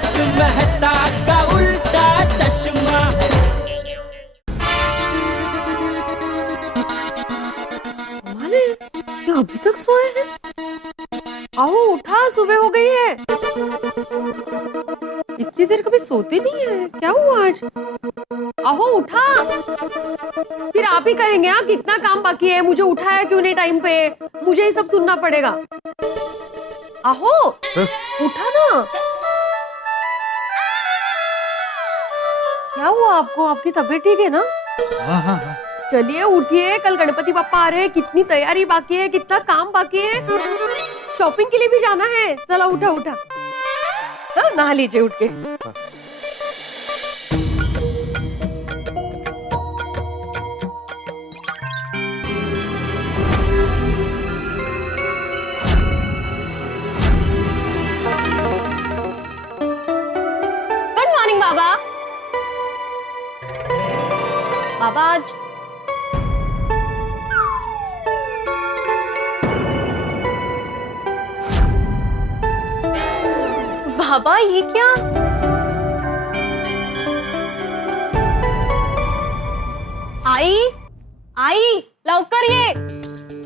तारक मेहता का उल्टा चश्मा। अभी तक सोए हैं? आओ उठा, सुबह हो गई है। इतनी देर कभी सोते नहीं है, क्या हुआ आज? आओ उठा। फिर आप ही कहेंगे आप कितना काम बाकी है, मुझे उठाया क्यों नहीं टाइम पे, मुझे ही सब सुनना पड़ेगा। आओ उठा ना। क्या हुआ आपको? आपकी तबीयत ठीक है ना? हाँ। चलिए उठिए, कल गणपति बप्पा आ रहे हैं, कितनी तैयारी बाकी है, कितना काम बाकी है, शॉपिंग के लिए भी जाना है। चलो उठा उठा, हाँ नहा लीजिए उठ के। गुड मॉर्निंग बाबा। बाबा आज बाबा ये क्या? आई लवकर ये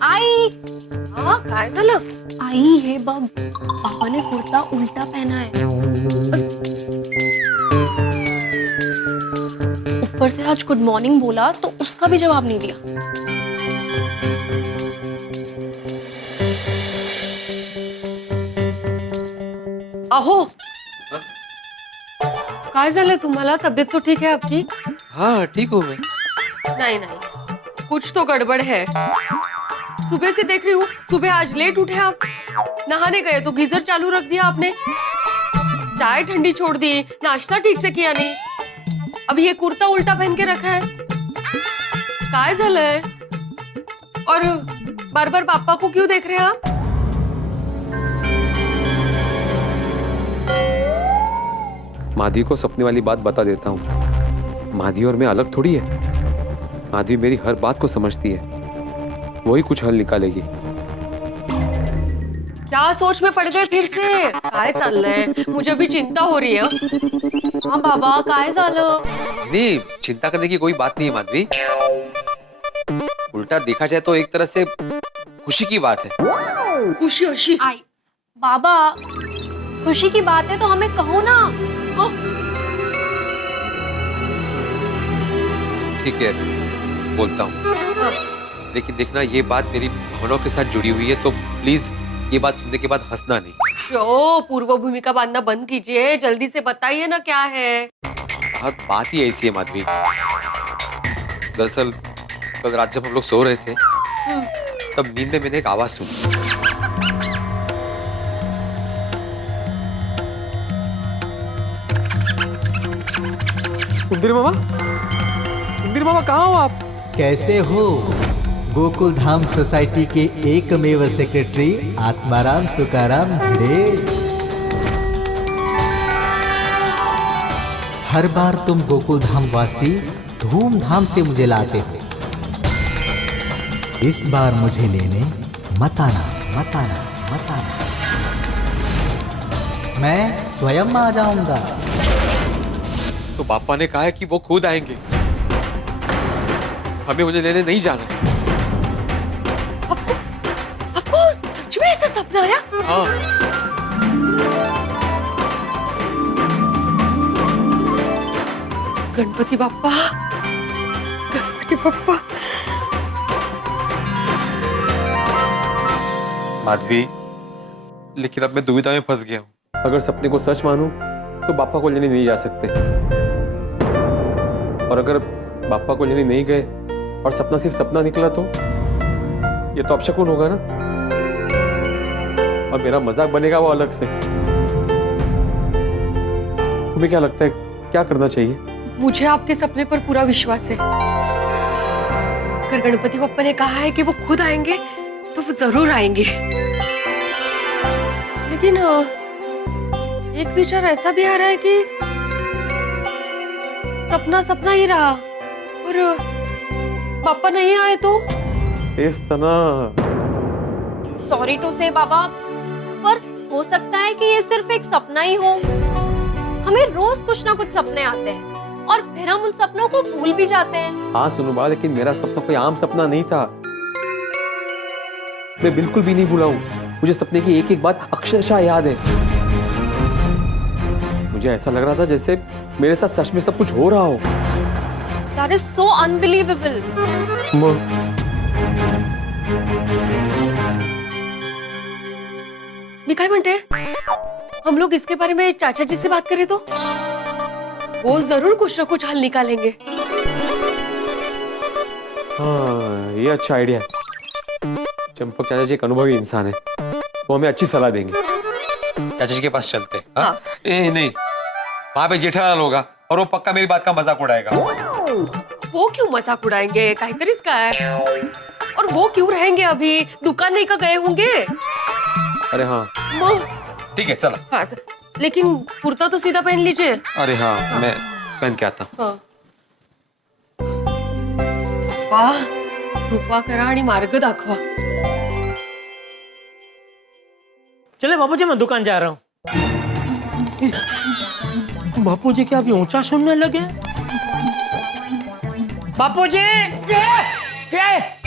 आई। हाँ काय झालं? आई हे बघ, बाबाने कुर्ता उल्टा पहना है। ऊपर से आज गुड मॉर्निंग बोला तो उसका भी जवाब नहीं दिया। अहो काय झालं तुम्हाला? तबीयत तो ठीक है आपकी? हाँ ठीक हूँ मैं। नहीं कुछ तो गड़बड़ है। सुबह से देख रही हूँ, सुबह आज लेट उठे आप। नहाने गए तो गीजर चालू रख दिया आपने, चाय ठंडी छोड़ दी, नाश्ता ठीक से किया नहीं, अब ये कुर्ता उल्टा पहन के रखा है। काय झालंय? और बार बार पापा को क्यों देख रहे हैं आप? माधवी को सपने वाली बात बता देता हूँ। माधवी और मैं अलग थोड़ी है। माधवी मेरी हर बात को समझती है, वही कुछ हल निकालेगी। क्या सोच में पड़ गए फिर से? काय चाललंय? मुझे भी चिंता हो रही है। हाँ बाबा काय झालं? नहीं, चिंता करने की कोई बात नहीं है माधवी। उल्टा देखा जाए तो एक तरह से खुशी की बात है। खुशी खुशी आई बाबा, खुशी की बात है तो हमें कहो ना। ठीक है बोलता हूँ, लेकिन देखना ये बात मेरी भावनाओं के साथ जुड़ी हुई है, तो प्लीज ये बात सुनने के बाद हंसना नहीं। शो पूर्व भूमिका बांधना बंद कीजिए, जल्दी से बताइए ना क्या है। बात ही ऐसी है माधवी। दरअसल कल रात जब हम लोग सो रहे थे तब नींद में मैंने एक आवाज सुनी। कुंदीर मामा कहाँ हो आप? कैसे हो? गोकुल धाम सोसाइटी के एकमेव सेक्रेटरी आत्माराम तुकाराम भिड़े। हर बार तुम गोकुल धाम वासी धूमधाम से मुझे लाते हो, इस बार मुझे लेने मत आना, मत आना, मत आना। मैं स्वयं आ जाऊंगा। तो पापा ने कहा है कि वो खुद आएंगे, हमें उन्हें लेने नहीं जाना। आपको सच में ऐसा सपना आया? हाँ। गणपति बप्पा, गणपति बप्पा। माधवी, लेकिन अब मैं दुविधा में फंस गया हूँ। अगर सपने को सच मानूं तो बापा को लेने नहीं जा सकते, और अगर बापा को लेने नहीं गए और सपना सिर्फ सपना निकला तो ये तो अपशकुन होगा ना, और मेरा मजाक बनेगा वो अलग से। तुम्हें क्या लगता है क्या करना चाहिए? मुझे आपके सपने पर पूरा विश्वास है। अगर गणपति बप्पा ने कहा है कि वो खुद आएंगे तो वो जरूर आएंगे। लेकिन एक विचार ऐसा भी आ रहा है कि सपना सपना ही रहा और पापा नहीं आए तो? इस तरह सॉरी टू से बाबा, पर हो सकता है कि ये सिर्फ एक सपना ही हो। हमें रोज कुछ ना कुछ सपने आते हैं और फिर हम उन सपनों को भूल भी जाते हैं। हाँ सुनो बा, लेकिन मेरा सपना कोई आम सपना नहीं था। मैं बिल्कुल भी नहीं भूला हूँ। मुझे सपने की एक एक बात अक्षरशः याद है। मुझे ऐसा लग रहा था जैसे मेरे साथ सच में सब कुछ हो रहा हो। That is so unbelievable. मी काय म्हणते, हम लोग इसके बारे में चाचा जी से बात करें तो वो जरूर कुछ ना कुछ हल निकालेंगे। हाँ, ये अच्छा आइडिया है। चंपक चाचा जी एक अनुभवी इंसान है, वो हमें अच्छी सलाह देंगे। चाचा जी के पास चलते हैं। हाँ। नहीं, वहां पे जेठालाल होगा और वो पक्का मेरी बात का मजाक उड़ाएगा। वो क्यों मजाक उड़ाएंगे, काहीतरीच काय। और वो क्यों रहेंगे, अभी दुकान नहीं का गए होंगे। अरे हाँ ठीक है चलो। हाँ लेकिन कुर्ता तो सीधा पहन लीजिए। अरे हाँ, मैं पहन के आता हूँ। हाँ। वाह, कृपा करा आणि मार्ग दाखवा। चले बापूजी, मैं दुकान जा रहा हूँ। बापूजी क्या अभी ऊंचा सुनने लगे? बापूजी क्या है?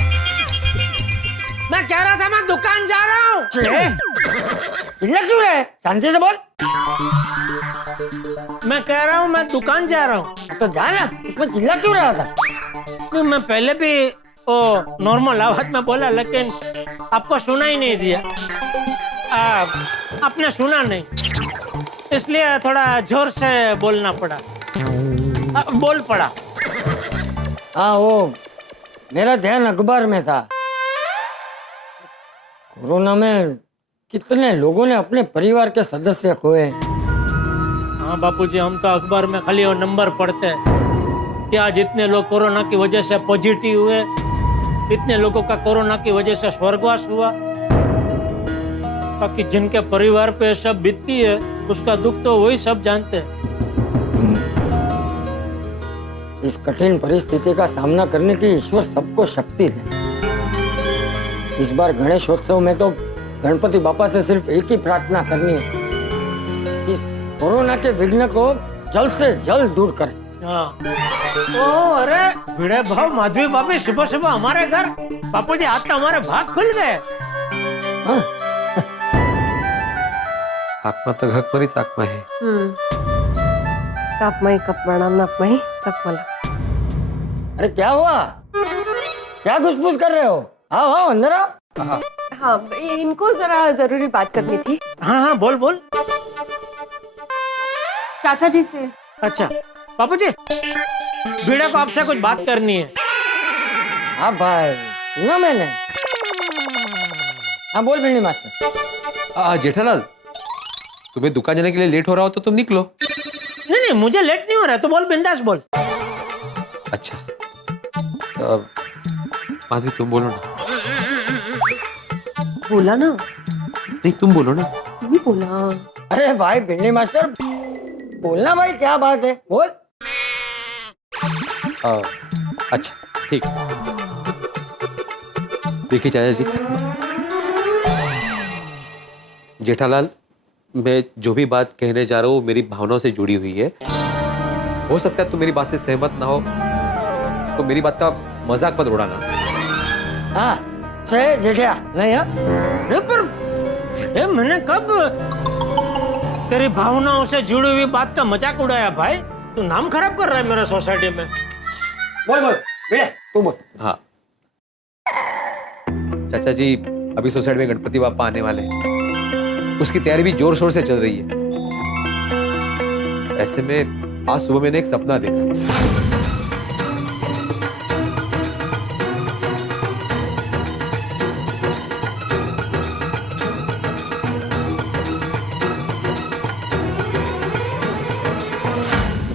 मैं कह रहा था मैं दुकान जा रहा हूँ। चिल्ला क्यों रहे? शांति से बोल। मैं कह रहा हूँ मैं दुकान जा रहा हूँ। तो जा ना, उसमें चिल्ला क्यों रहा था? नहीं, मैं पहले भी ओ नॉर्मल आवाज में बोला, लेकिन आपको सुना ही नहीं दिया। आपने सुना नहीं, इसलिए थोड़ा जोर से बोलना पड़ा। बोल पड़ा। हाँ, वो मेरा ध्यान अखबार में था। कोरोना में कितने लोगों ने अपने परिवार के सदस्य खोए। हाँ बापूजी, हम तो अखबार में खाली वो नंबर पढ़ते हैं कि आज इतने लोग कोरोना की वजह से पॉजिटिव हुए, इतने लोगों का कोरोना की वजह से स्वर्गवास हुआ। बाकी जिनके परिवार पे सब बीतती है उसका दुख तो वही सब जानते हैं। इस कठिन परिस्थिति का सामना करने की ईश्वर सबको शक्ति दे। इस बार गणेशोत्सव में तो गणपति बापा से सिर्फ एक ही प्रार्थना करनी है, इस कोरोना के विघ्न को जल्द से जल्द दूर करें। हाँ। ओ अरे भिड़े भाव माधवी भाभी, सुबह सुबह हमारे घर। बापूजी आज तो हमारे भाग खुल गए। हाँ। आत्मा तर घकमरीच आत्मा है। कापमाई कपमाना नापमाई चकमला। अरे क्या हुआ, क्या घुसपुस कर रहे हो? आओ आओ अंदर आओ। हाँ, इनको जरा जरूरी बात करनी थी। हाँ हाँ बोल बोल। चाचा जी से। अच्छा बापूजी, भिड़े को आपसे कुछ बात करनी है। हाँ भाई, सुना मैंने। हाँ बोल भिंडी मास्टर। जेठालाल, तुम्हें दुकान जाने के लिए लेट हो रहा हो तो तुम निकलो। नहीं नहीं, मुझे लेट नहीं हो रहा, तो बोल बिंदास बोल। अच्छा माधवी तुम बोलो ना। बोला ना। नहीं तुम बोलो ना। तुम ही बोला। अरे भाई भिंडी मास्टर, बोलना भाई, क्या बात है, बोल। अच्छा ठीक। देखिए चाचा जी, जेठालाल, मैं जो भी बात कहने जा रहा हूँ मेरी भावनाओं से जुड़ी हुई है। हो सकता है तुम मेरी बात से सहमत ना हो, तो मेरी बात का मजाक मत उड़ाना। हाँ से जेठिया नहीं। हाँ अरे पर मैंने कब तेरी भावनाओं से जुड़ी हुई बात का मजाक उड़ाया? भाई तू नाम खराब कर रहा है मेरे सोसाइटी में। बोल बोल भिड़े, तू बोल। हाँ चाचा जी, अभी सोसाइटी में गणपति बापा आने वाले हैं, उसकी तैयारी भी जोर शोर से चल रही है। ऐसे में आज सुबह मैंने एक सपना देखा।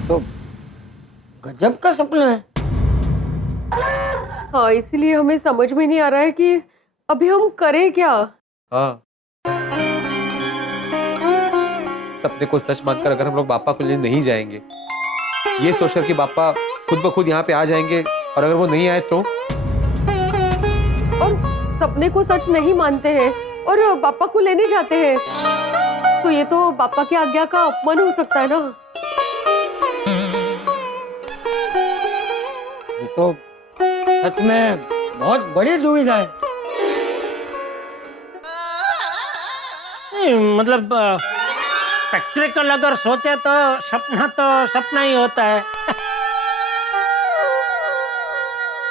तो गजब का सपना है। हाँ, इसीलिए हमें समझ में नहीं आ रहा है कि अभी हम करें क्या। हाँ, सपने को सच मानकर अगर हम लोग बापा को लेने नहीं जाएंगे, ये सोचकर कि बापा खुद ब खुद यहाँ पे आ जाएंगे, और अगर वो नहीं आए तो? और सपने को सच नहीं मानते हैं और बापा को लेने जाते हैं, तो ये तो बापा की आज्ञा का अपमान हो सकता है ना। तो सच में बहुत बड़ी दुविधा है। नहीं मतलब प्रैक्टिकल अगर सोचे तो सपना ही होता है।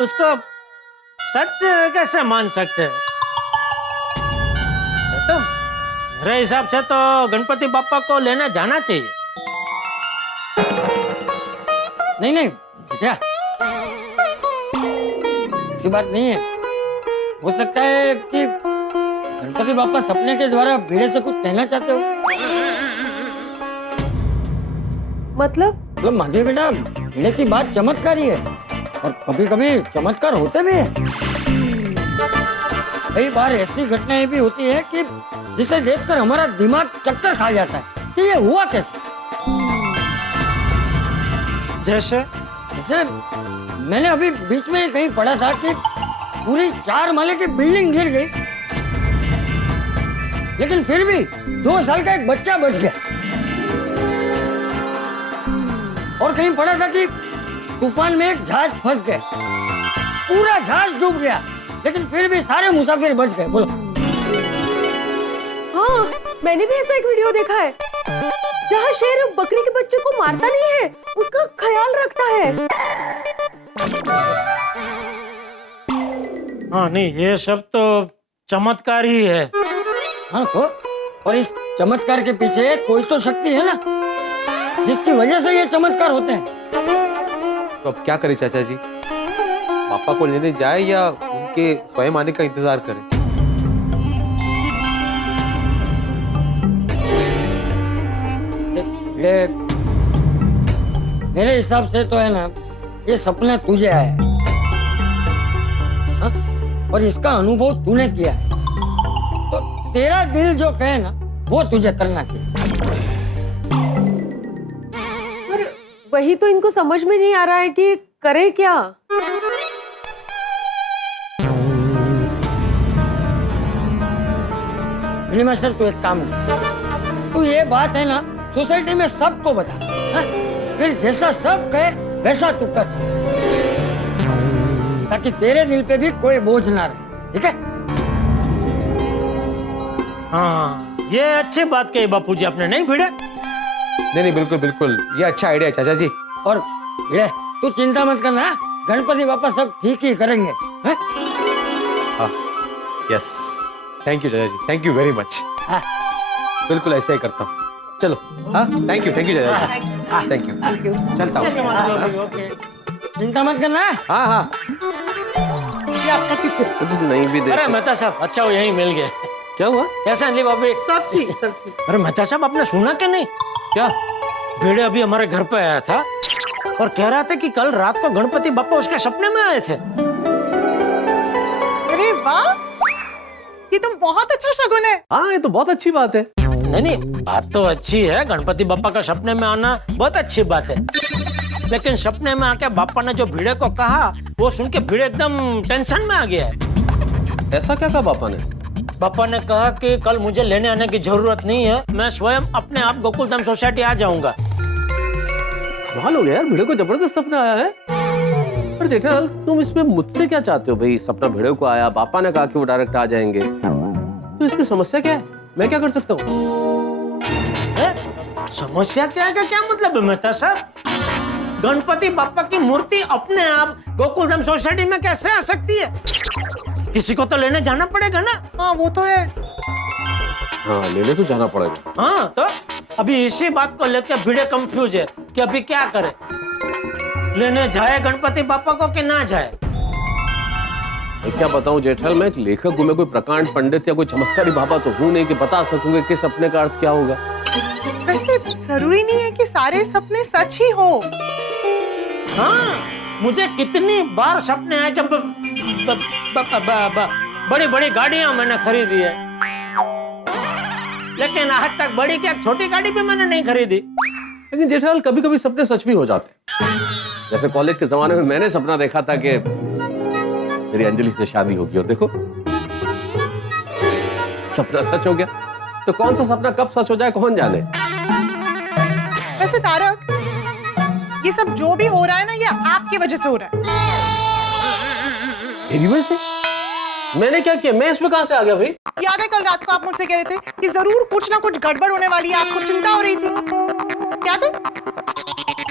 उसको सच कैसे मान सकते हैं? तो मेरे हिसाब से तो गणपति बापा को लेने जाना चाहिए। नहीं नहीं क्या ऐसी बात नहीं है। हो सकता है कि गणपति बापा सपने के द्वारा भिड़े से कुछ कहना चाहते हो। मतलब माधवी बेटा, भिड़े की बात चमत्कारी है और कभी कभी चमत्कार होते भी है। कई बार ऐसी घटनाएं भी होती है कि जिसे देखकर हमारा दिमाग चक्कर खा जाता है कि ये हुआ कैसे। जैसे जैसे मैंने अभी बीच में कहीं पढ़ा था कि पूरी 4 माले की बिल्डिंग गिर गई, लेकिन फिर भी 2 साल का एक बच्चा बच गया। और कहीं पढ़ा था कि तूफान में एक जहाज फंस गया, पूरा जहाज डूब गया, लेकिन फिर भी सारे मुसाफिर बच गए। बोलो। हाँ, मैंने भी ऐसा एक वीडियो देखा है जहाँ शेर बकरी के बच्चे को मारता नहीं है, उसका ख्याल रखता है। हाँ नहीं, ये सब तो चमत्कार ही है। हाँ तो, और इस चमत्कार के पीछे कोई तो शक्ति है ना, जिसकी वजह से ये चमत्कार होते हैं। तो अब क्या करें चाचा जी? पापा को लेने जाए या उनके स्वयं आने का इंतजार करें? मेरे हिसाब से तो है ना, ये सपना तुझे आया है। हाँ? और इसका अनुभव तूने किया है, तो तेरा दिल जो कहे ना वो तुझे करना चाहिए। पर वही तो इनको समझ में नहीं आ रहा है कि करे क्या। बिली मास्टर, तू एक काम कर, तू ये बात है ना सोसाइटी में सबको बता। हाँ? फिर जैसा सब कहे वैसा तू कर, ताकि तेरे दिल पे भी कोई बोझ ना रहे। ठीक है? हाँ, ये अच्छी बात कही बापूजी आपने। नहीं भिड़े? नहीं, बिल्कुल बिल्कुल, ये अच्छा आइडिया है चाचा जी। और भिड़े, तू चिंता मत करना, गणपति बापा सब ठीक ही करेंगे। हाँ? हाँ, यस, थैंक यू चाचा जी, थैंक यू वेरी मच। हाँ। बिल्कुल ऐसा ही करता हूँ। चलो। हाँ, थैंक यू चाचा जी, थैंक यू। चलता हूँ। चिंता मत करना। हाँ हाँ। ये आपका टिफिन। मुझे नहीं भी दे। अरे मेहता साहब, अच्छा वो यहीं मिल गया। क्या हुआ? कैसे अंजलि भाभी? सब ठीक, सब ठीक। अरे मेहता साहब, आपने सुना कि नहीं? क्या? भिड़े अभी हमारे घर पे आया था और कह रहा था कि कल रात को गणपति बापा उसके सपने में आए थे। अरे वाह, ये तो बहुत अच्छा शगुन है। हाँ, ये तो बहुत अच्छी बात है। नहीं, बात तो अच्छी है, गणपति बापा का सपने में आना बहुत अच्छी बात है, लेकिन सपने में आके बापा ने जो भिड़े को कहा वो सुन के भिड़े एकदम टेंशन में आ गया है। ऐसा क्या कहा पापा ने? पापा ने कहा कि कल मुझे लेने आने की जरूरत नहीं है, मैं स्वयं अपने आप गोकुलधाम सोसाइटी आ जाऊंगा। कमाल हो गया यार, भिड़े को जबरदस्त सपना आया है। पर जेठालाल, तुम इसमें मुझसे क्या चाहते हो भाई? सपना भिड़े को आया, पापा ने कहा कि वो डायरेक्ट आ जाएंगे, तो इसमें समस्या क्या है? मैं क्या कर सकता हूँ? समस्या क्या है? क्या मतलब है मेहता साहब? गणपति बापा की मूर्ति अपने आप गोकुलधाम सोसाइटी में कैसे आ सकती है? किसी को तो लेने जाना पड़ेगा ना। हाँ, वो तो है। हाँ, लेने तो जाना पड़ेगा। हाँ, तो अभी इसी बात को लेकर भिड़े कंफ्यूज है कि अभी क्या करे, लेने जाए गणपति बापा को कि ना जाए। मैं क्या बताऊं जेठालाल, मैं एक लेखक हूं, मैं कोई प्रकांड पंडित या कोई चमत्कारी बाबा तो हूं नहीं कि बता सकूंगा कि सपने का अर्थ क्या होगा। वैसे जरूरी नहीं है कि सारे सपने सच ही हो। हाँ, मुझे कितनी बार सपने आए कि बड़ी बड़ी गाड़ियां मैंने खरीदी है, लेकिन आज तक बड़ी क्या छोटी गाड़ी भी मैंने नहीं खरीदी। लेकिन जेठालाल, कभी कभी सपने सच भी हो जाते। जैसे कॉलेज के जमाने में मैंने सपना देखा था कि मेरी अंजलि से शादी होगी, और देखो सपना सच हो गया। तो कौन सा सपना कब सच हो जाए कौन जाने। वैसे तारक, ये सब जो भी हो रहा है ना, ये आपकी वजह से हो रहा है। मेरी वजह से? मैंने क्या किया? मैं इसमें कहां से आ गया भाई? याद है कल रात को आप मुझसे कह रहे थे कि जरूर कुछ ना कुछ गड़बड़ होने वाली है, आपको चिंता हो रही थी, याद है?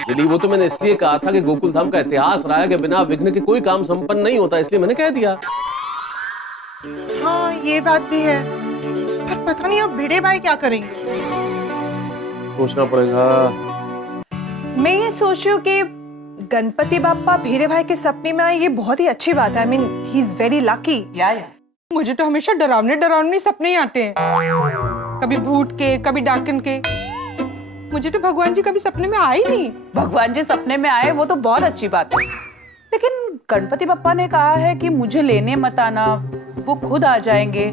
दीदी वो तो मैंने इसलिए कहा था कि गोकुल धाम का इतिहास रहा है कि बिना विघ्न के कोई काम संपन्न नहीं होता, इसलिए मैंने कह दिया। हाँ ये बात भी है, पर पता नहीं अब भिड़े भाई क्या करेंगे। सोचना पड़ेगा। मैं ये सोच रही हूँ कि गणपति बाप्पा भीरे भाई के सपने में आए, ये बहुत ही अच्छी बात है। I mean he is very lucky. या मुझे तो हमेशा डरावने डरावने सपने ही आते हैं, कभी भूत के, कभी डाकन के। मुझे तो भगवान जी कभी सपने में आए ही नहीं। भगवान जी सपने में आए वो तो बहुत अच्छी बात है, लेकिन गणपति बप्पा ने कहा है कि मुझे लेने मत आना, वो खुद आ जाएंगे।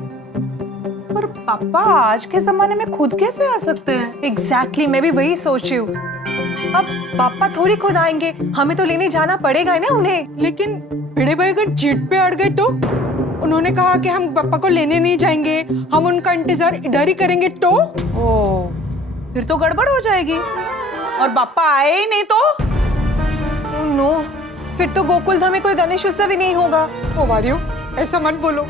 पर पापा आज के जमाने में खुद कैसे आ सकते हैं? एग्जैक्टली, मैं भी वही सोच रही हूँ। अब पापा थोड़ी खुद आएंगे, हमें तो लेने जाना पड़ेगा ही ना उन्हें। लेकिन भिड़े भाई अगर जिद पे अड़ गए तो? उन्होंने कहा कि हम पापा को लेने नहीं जाएंगे, हम उनका इंतजार इधर ही करेंगे तो? ओ, फिर तो गड़बड़ हो जाएगी और पापा आए ही नहीं तो? नो, फिर तो गोकुल धाम में कोई गणेश उत्सव ही नहीं होगा। ओ वारियो, ऐसा मत बोलो,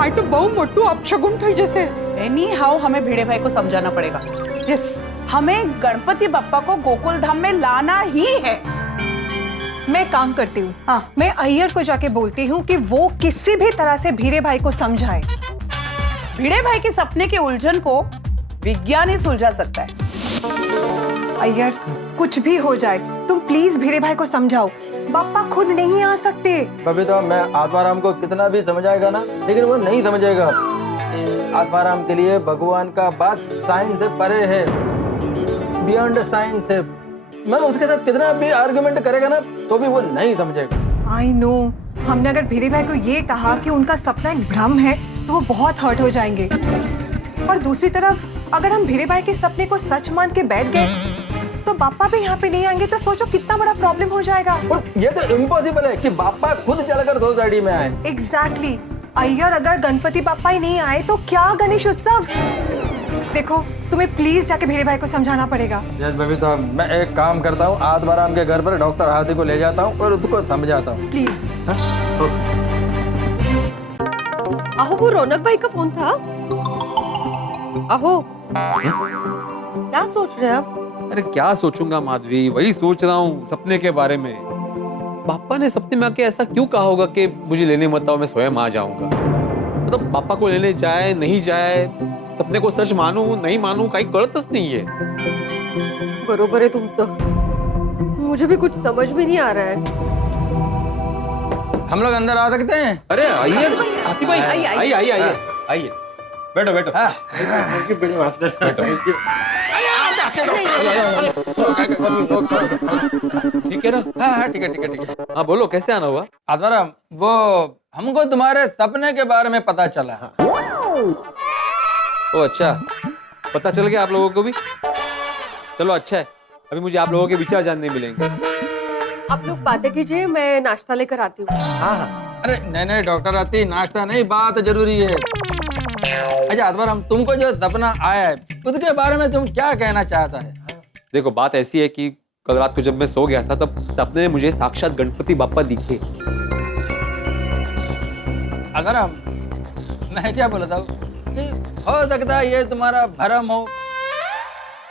आई तो बहु मोटू अपशगुन थी जैसे। एनी हाउ हमें भिड़े भाई को समझाना पड़ेगा। यस, हमें गणपति बप्पा को गोकुल धाम में लाना ही है। मैं काम करती हूँ, हाँ, मैं अय्यर को जाके बोलती हूँ कि वो किसी भी तरह से भीरे भाई को समझाए। भिड़े भाई के सपने की उलझन को विज्ञान ही सुलझा सकता है। अय्यर, कुछ भी हो जाए तुम प्लीज भीरे भाई को समझाओ, पापा खुद नहीं आ सकते। बबीता, मैं आत्माराम को कितना भी समझाएगा ना, लेकिन वो नहीं समझेगा। आत्माराम के लिए भगवान का बात साइंस से परे है, बियॉन्ड साइंस है। मैं उसके साथ कितना भी आर्गुमेंट करेगा ना तो भी वो नहीं समझेगा। आई नो, हमने अगर भीरे भाई को ये कहा कि उनका सपना एक भ्रम है तो वो बहुत हर्ट हो जाएंगे। और दूसरी तरफ अगर हम भीरे भाई के सपने को सच मान के बैठ गए तो पापा भी यहाँ पे नहीं आएंगे, तो सोचो कितना बड़ा प्रॉब्लम हो जाएगा। और ये तो इम्पॉसिबल है कि पापा खुद चलकर सोसाइटी में आए। एग्जैक्टली, अय्यर, अगर गणपति पापा ही नहीं आए तो क्या गणेश उत्सव? देखो, तुम्हें प्लीज जाके भीरे भाई को समझाना पड़ेगा। यस बबीता, मैं एक काम करता हूँ, आत्माराम के घर पर डॉक्टर हाथी को ले जाता हूँ और उसको समझाता हूँ। प्लीज। आहो, वो रौनक भाई का फोन था। आहो, क्या सोच रहे हैं आप? अरे क्या सोचूंगा माधवी, वही सोच रहा हूँ सपने के बारे में। पापा ने सपने में आके ऐसा क्यों कहा होगा कि मुझे लेने मत आओ, मैं स्वयं आ जाऊंगा। मतलब पापा को लेने जाए नहीं जाए, सपने को सच मानू नहीं मानू, कहीं कळतच नहीं है। बरोबर है तुमसे, मुझे भी कुछ समझ में नहीं आ रहा है। हम लोग अंदर आ सकते हैं? अरे आइए हाथी भाई, आइए आइए आइए आइए, बैठो बैठो। ठीक है ना? हाँ, ठीक है ठीक है ठीक है। हाँ बोलो, कैसे आना हुआ? आत्माराम, वो हमको तुम्हारे सपने के बारे में पता चला। ओ अच्छा, पता चल गया आप लोगों को भी? चलो अच्छा है, अभी मुझे आप लोगों के विचार जानने मिलेंगे। आप लोग बातें कीजिए, मैं नाश्ता लेकर आती हूँ। हाँ हाँ। अरे नहीं नहीं डॉक्टर आती, नाश्ता नहीं, बात जरूरी है। अच्छा आत्माराम, तुमको जो सपना आया है उसके बारे में तुम क्या कहना चाहता है? देखो बात ऐसी है कि कल रात को जब मैं सो गया था तब सपने में मुझे साक्षात गणपति बाप्पा दिखे। आत्माराम, मैं क्या बोलता हूँ कि हो सकता है ये तुम्हारा भ्रम हो,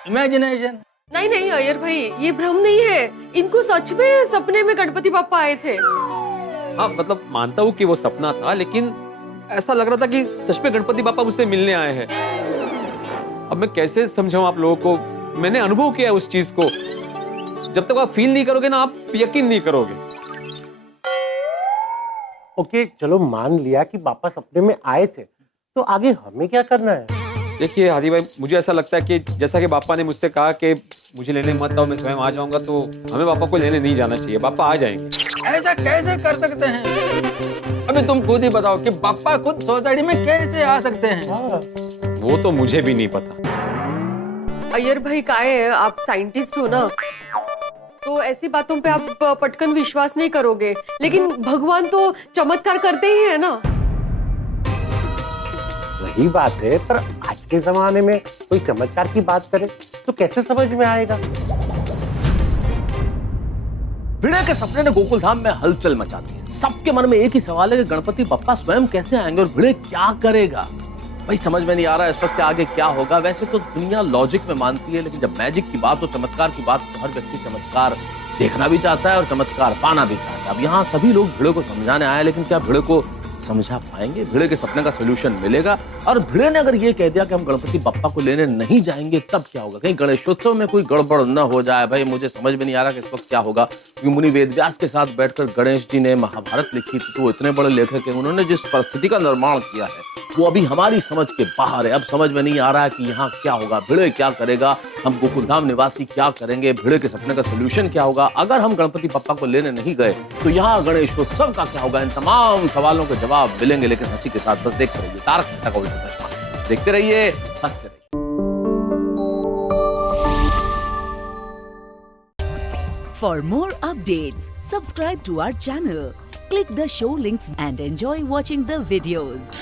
इमेजिनेशन। नहीं नहीं अय्यर भाई, ये भ्रम नहीं है, इनको सच में सपने में गणपति बाप्पा आए थे। हाँ मतलब मानता हूँ कि वो सपना था, लेकिन ऐसा लग रहा था कि सच में गणपति बाप्पा मुझसे मिलने आए हैं। अब मैं कैसे समझाऊं आप लोगों को, मैंने अनुभव किया है उस चीज को। जब तक आप फील नहीं करोगे ना, आप यकीन नहीं करोगे। ओके चलो, मान लिया कि पापा सपने में आए थे, तो आगे हमें क्या करना है? देखिए हादी भाई, मुझे ऐसा लगता है कि जैसा कि पापा ने मुझसे कहा कि मुझे लेने मत आओ, मैं स्वयं आ जाऊंगा, तो हमें पापा को लेने नहीं जाना चाहिए। पापा आ जाएंगे। ऐसा कैसे कर सकते हैं? अभी तुम खुद ही बताओ कि पापा खुद सोसाइटी में कैसे आ सकते हैं? वो तो मुझे भी नहीं पता। अय्यर भाई काय है, आप साइंटिस्ट हो ना, तो ऐसी बातों पे आप पटकन विश्वास नहीं करोगे, लेकिन भगवान तो चमत्कार करते ही है ना। वही बात है, पर आज के जमाने में कोई चमत्कार की बात करे तो कैसे समझ में आएगा? भिड़े के सपने ने गोकुल धाम में हलचल मचा दी है। सबके मन में एक ही सवाल है कि गणपति बप्पा स्वयं कैसे आएंगे और भिड़े क्या करेगा। भाई समझ में नहीं आ रहा है इस वक्त आगे क्या होगा। वैसे तो दुनिया लॉजिक में मानती है, लेकिन जब मैजिक की बात हो, चमत्कार की बात, तो हर व्यक्ति चमत्कार देखना भी चाहता है और चमत्कार पाना भी चाहता है। अब यहाँ सभी लोग भिड़े को समझाने आए, लेकिन क्या भिड़े को समझा पाएंगे? भिड़े के सपने का सोल्यूशन मिलेगा? और भिड़े ने अगर ये कह दिया कि हम गणपति बप्पा को लेने नहीं जाएंगे, तब क्या होगा? कहीं गणेशोत्सव में कोई गड़बड़ न हो जाए। भाई मुझे समझ में नहीं आ रहा कि इस वक्त क्या होगा, क्योंकि मुनि वेदव्यास के साथ बैठकर गणेश जी ने महाभारत लिखी थी, तो वो इतने बड़े लेखक हैं, उन्होंने जिस परिस्थिति का निर्माण किया है वो अभी हमारी समझ के बाहर है। अब समझ में नहीं आ रहा है कि यहाँ क्या होगा, भिड़े क्या करेगा, हम गोकुलधाम निवासी क्या करेंगे, भिड़े के सपने का सोल्यूशन क्या होगा। अगर हम गणपति बप्पा को लेने नहीं गए तो यहाँ गणेशोत्सव का क्या होगा? इन तमाम सवालों के जवाब मिलेंगे, लेकिन हंसी के साथ। बस देखते रहिए तारक मेहता का उल्टा चश्मा, देखते रहिए, हंसते रहिए। For more updates, subscribe to our channel, click the show links and enjoy watching the videos.